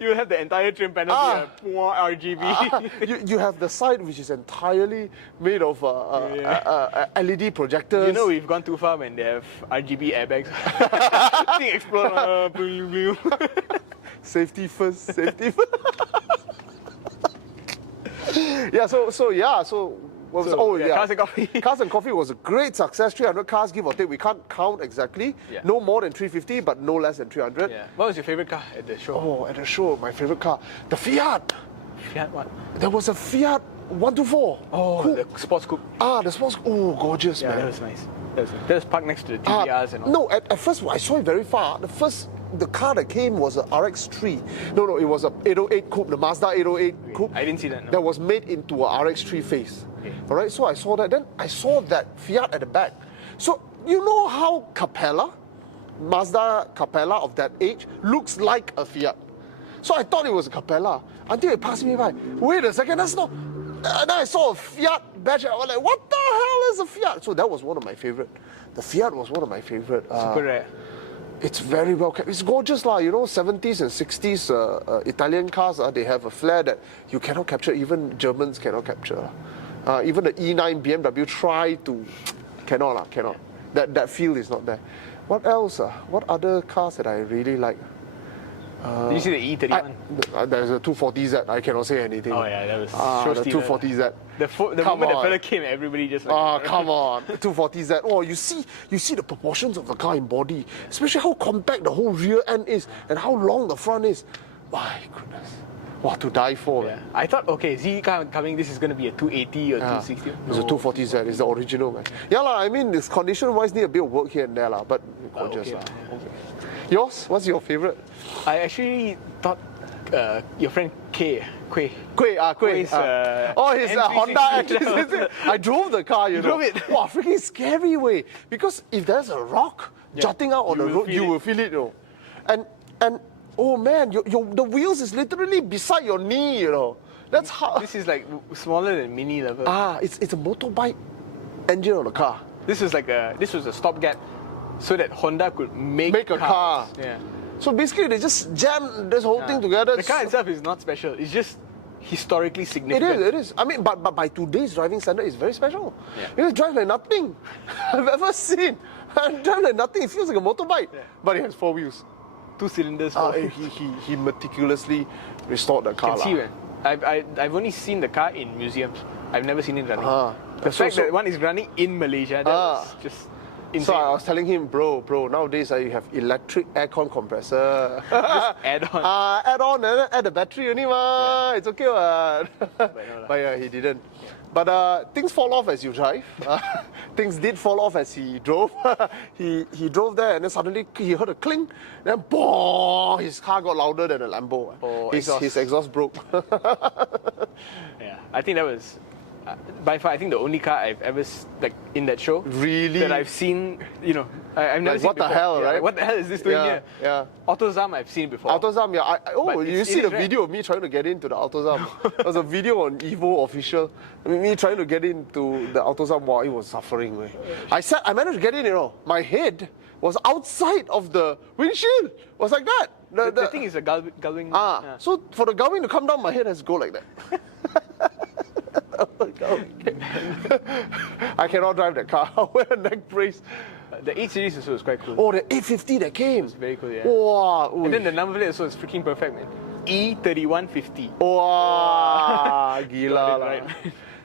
You have the entire trim panel be more RGB. You have the side which is entirely made of LED projectors. We've gone too far when they have RGB airbags. Thing explode. Safety first. Cars and Coffee. Cars and Coffee was a great success. 300 cars, give or take. We can't count exactly. Yeah. No more than 350, but no less than 300. Yeah. What was your favorite car at the show? Oh, at the show, my favorite car, the Fiat. Fiat what? There was a Fiat 124. Oh, Coupe. the sports coupe. The sports. Oh, gorgeous, Yeah, man. that was nice. That was parked next to the TVRs and all. No, at first I saw it very far. The car that came was a RX-3. No, it was a 808 coupe, the Mazda 808 coupe. I didn't see that. No. That was made into a RX-3 face. Okay. All right, so I saw that. Then I saw that Fiat at the back. So you know how Mazda Capella of that age looks like a Fiat. So I thought it was a Capella until it passed me by. Wait a second, that's not. And then I saw a Fiat badge. I was like, what the hell is a Fiat? So that was one of my favorite. The Fiat was one of my favorite. Super rare. It's very well kept. It's gorgeous lah. 70s and 60s Italian cars, they have a flair that you cannot capture. Even Germans cannot capture. Even the E9 BMW try to, cannot. That feel is not there. What else? What other cars that I really like? Did you see the E31? There's a 240Z. I cannot say anything. Oh yeah, that was the 240Z. The moment the fella came, everybody just like. Come on, 240Z. Oh, you see the proportions of the car in body, especially how compact the whole rear end is and how long the front is. My goodness, what to die for? Yeah. I thought, okay, Z car coming, this is going to be a 280 or 260. It's a 240Z. It's the original, man. Yeah lah. I mean, this condition-wise need a bit of work here and there lah, but gorgeous lah. Okay. Yours? What's your favorite? I actually thought your friend Kueh. His Honda Active. I drove the car, you know. Drove it? Wow, freaking scary way. Because if there's a rock jutting out on the road, you will feel it, you know. And oh man, the wheels is literally beside your knee, you know. That's how. This is like smaller than mini level. It's a motorbike engine on the car. This was a stopgap, so that Honda could make a car. Yeah. So basically, they just jam this whole thing together. The car itself is not special. It's just historically significant. It is. I mean, but by today's driving standard, it's very special. Yeah. You drive like nothing I've ever seen. Drive like nothing. It feels like a motorbike, but it has 4 wheels. 2 cylinders. He meticulously restored the car. Can see, man. I've only seen the car in museums. I've never seen it running. The fact that one is running in Malaysia, that was just insane. So I was telling him, bro, nowadays you have electric aircon compressor. Just add on. Add on and add the battery only, ma. It's okay, what? But he didn't. But things fall off as you drive. Things did fall off as he drove. he drove there and then suddenly he heard a cling. Then, boom, his car got louder than a Lambo. His exhaust broke. Yeah, I think that was by far, I think the only car I've ever in that show really that I've seen. I've never seen. What the hell, right? What the hell is this doing here? Yeah. AutoZam I've seen before. AutoZam, yeah. You see the right? video of me trying to get into the AutoZam. There was a video on Evo official. Me trying to get into the AutoZam. Wow, it was suffering. Man. I managed to get in. My head was outside of the windshield. It was like that. The thing is a gullwing. So for the gullwing to come down, my head has to go like that. I cannot drive that car. I'll wear a neck brace. The 8 Series also was quite cool. Oh, the 850 that came. It's very cool, yeah. Wow. And then the number plate also is freaking perfect, man. E3150. Wow. Gila. Right.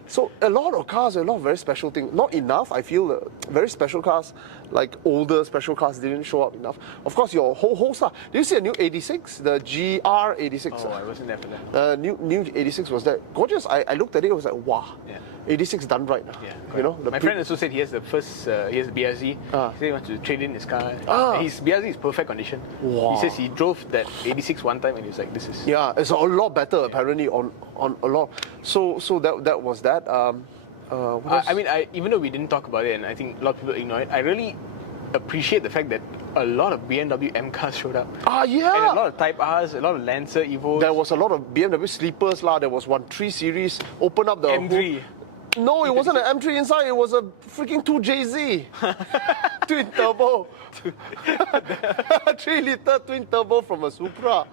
So a lot of cars, a lot of very special things. Not enough, I feel. Very special cars, like older special cars, didn't show up enough. Of course, your whole host. Did you see a new 86? The GR86. Oh, I wasn't there for that. New 86 was that gorgeous. I looked at it, I was like, wow. Yeah. 86 done right. Yeah, my friend also said he has the first, he has a BRZ. He said he wants to trade in his car. His BRZ is perfect condition. Wow. He says he drove that 86 one time and he was like, this is... Yeah, it's a lot better apparently on a lot. So that was that. I mean, even though we didn't talk about it and I think a lot of people ignore it, I really appreciate the fact that a lot of BMW M cars showed up. Yeah. And a lot of Type Rs, a lot of Lancer Evos. There was a lot of BMW sleepers lah. There was one 3 Series. Open up the M3. Whole... No, it wasn't an M3 inside. It was a freaking 2JZ. Twin turbo. 3-liter twin turbo from a Supra.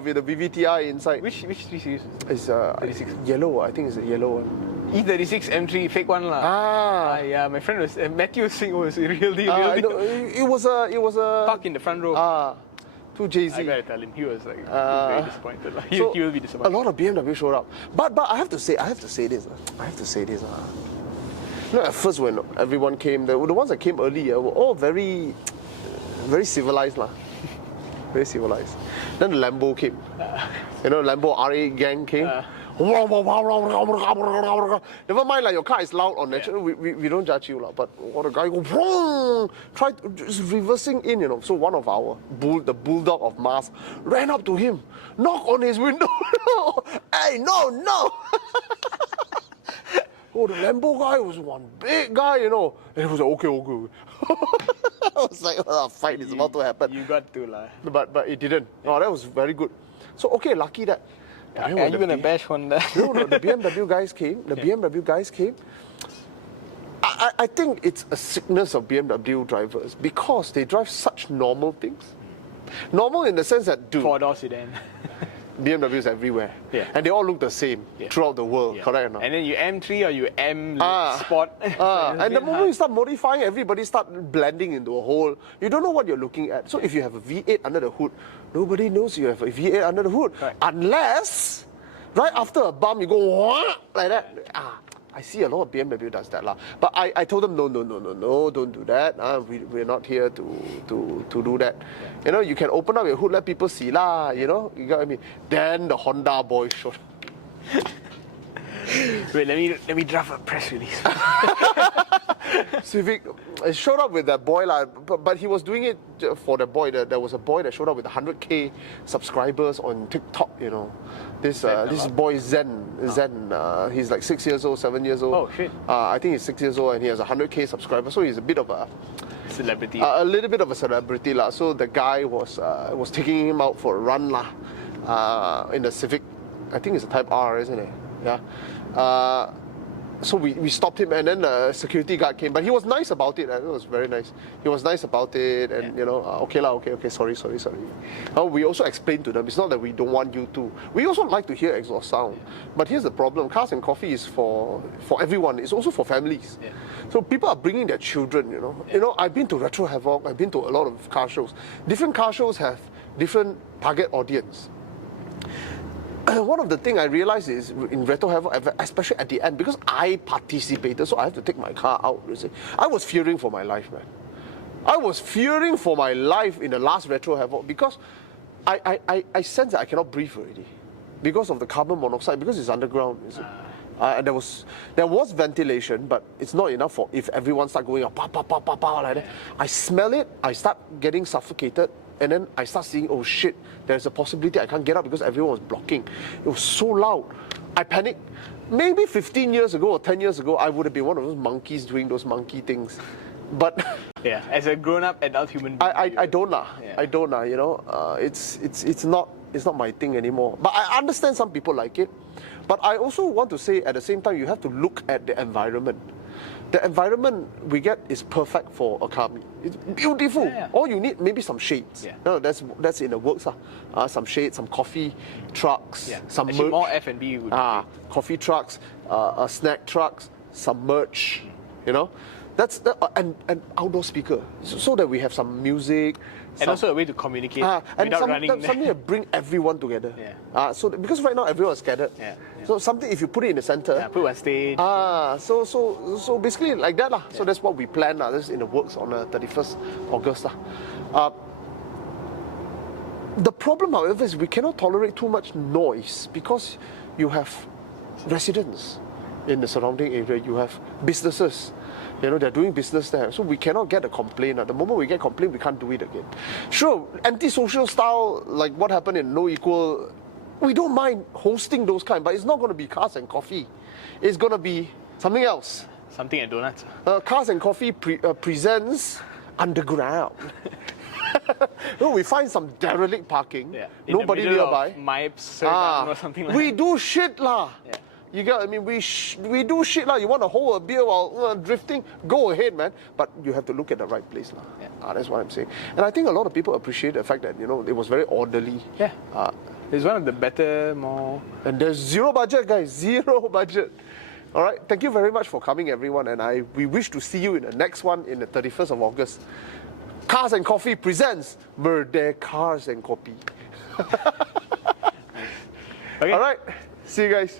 With a VVTi inside. Which 3 Series? It's 36. Yellow. I think it's a yellow one. E36 M3 fake one lah. Yeah, my friend was Matthew Singh was a real deal. No, it was a park in the front row. 2JZ. I gotta tell him, he was like very disappointed. He will be disappointed. A lot of BMW showed up, but I have to say this. At first when everyone came, the ones that came early were all very, very civilized lah. Very civilized. Then the Lambo came. Lambo RA gang came. Never mind, like your car is loud on natural. We don't judge you, but what a guy go try just reversing in, So one of our the bulldog of Mars ran up to him, knock on his window. Hey, no. Oh, the Lambo guy was one big guy, And he was like, okay. I was like, a fight is about to happen. You got to lah. But it didn't. Oh, that was very good. So okay, lucky that. Are you gonna bash Honda? No, the BMW guys came. BMW guys came. I think it's a sickness of BMW drivers because they drive such normal things. Normal in the sense that, dude, 4-door sedan. BMWs everywhere. Yeah. And they all look the same throughout the world, correct or not? And then you M3 or you M Sport. And the moment you start modifying, everybody start blending into a whole. You don't know what you're looking at. So if you have a V8 under the hood, nobody knows you have a V8 under the hood. Right. Unless, right after a bump, you go, what? Like that. I see a lot of BMW does that lah. But I told them, no, don't do that. We're not here to do that. You can open up your hood, let people see lah. You got what I mean? Then the Honda boys showed. Wait, let me draft a press release. Civic showed up with that boy lah, but he was doing it for the boy. There was a boy that showed up with 100K subscribers on TikTok. This boy Zen. He's like 6 years old, 7 years old. Oh shit! I think he's 6 years old and he has 100K subscribers. So he's a bit of a celebrity. A little bit of a celebrity lah. So the guy was taking him out for a run lah, in the Civic. I think it's a Type R, isn't it? Yeah. So we stopped him, and then a security guard came. But he was nice about it. It was very nice. He was nice about it, and okay, sorry. We also explained to them, it's not that we don't want you to. We also like to hear exhaust sound. But here's the problem: Cars and Coffee is for everyone. It's also for families. Yeah. So people are bringing their children. I've been to Retro Havoc. I've been to a lot of car shows. Different car shows have different target audience. One of the things I realized is in Retro Havoc, especially at the end, because I participated, so I have to take my car out. You see, I was fearing for my life, man. I was fearing for my life in the last Retro Havoc because I sense that I cannot breathe already because of the carbon monoxide, because it's underground. You see. And there was ventilation, but it's not enough for if everyone start going up, like that. I smell it, I start getting suffocated. And then I start seeing, oh shit, there's a possibility I can't get up because everyone was blocking. It was so loud. I panicked. Maybe 15 years ago or 10 years ago, I would have been one of those monkeys doing those monkey things. But yeah, as a grown-up adult human being, I don't lah. Yeah. I don't lah. It's not my thing anymore. But I understand some people like it. But I also want to say at the same time, you have to look at the environment. The environment we get is perfect for a car meet. It's beautiful. Yeah. All you need maybe some shades. Yeah. No, that's in the works. Some shades, some coffee trucks, some actually, merch. more F&B would be great. Coffee trucks, snack trucks, some merch. That's and outdoor speaker, so that we have some music. And also a way to communicate without running. Something to bring everyone together. Yeah. Because right now everyone is scattered. Yeah. So something, if you put it in the center. Yeah, put it on stage. So basically like that lah. Yeah. So that's what we plan lah. This is in the works on the 31st August lah. The problem, however, is we cannot tolerate too much noise because you have residents in the surrounding area. You have businesses. They're doing business there. So we cannot get a complaint. At the moment we get complaint, we can't do it again. Sure, antisocial style, like what happened in No Equal, we don't mind hosting those kind, but it's not going to be Cars and Coffee. It's going to be something else. Something at Donuts. Cars and Coffee presents Underground. We find some derelict parking, nobody nearby. Or something like we that. do shit lah. Yeah. You get, we do shit lah. You want to hold a beer while drifting? Go ahead, man. But you have to look at the right place lah. Yeah. That's what I'm saying. And I think a lot of people appreciate the fact that it was very orderly. Yeah. It's one of the better, more. And there's zero budget, guys. Zero budget. All right. Thank you very much for coming, everyone. And we wish to see you in the next one in the 31st of August. Cars and Coffee presents MARii Cars and Coffee. Okay. All right. See you guys.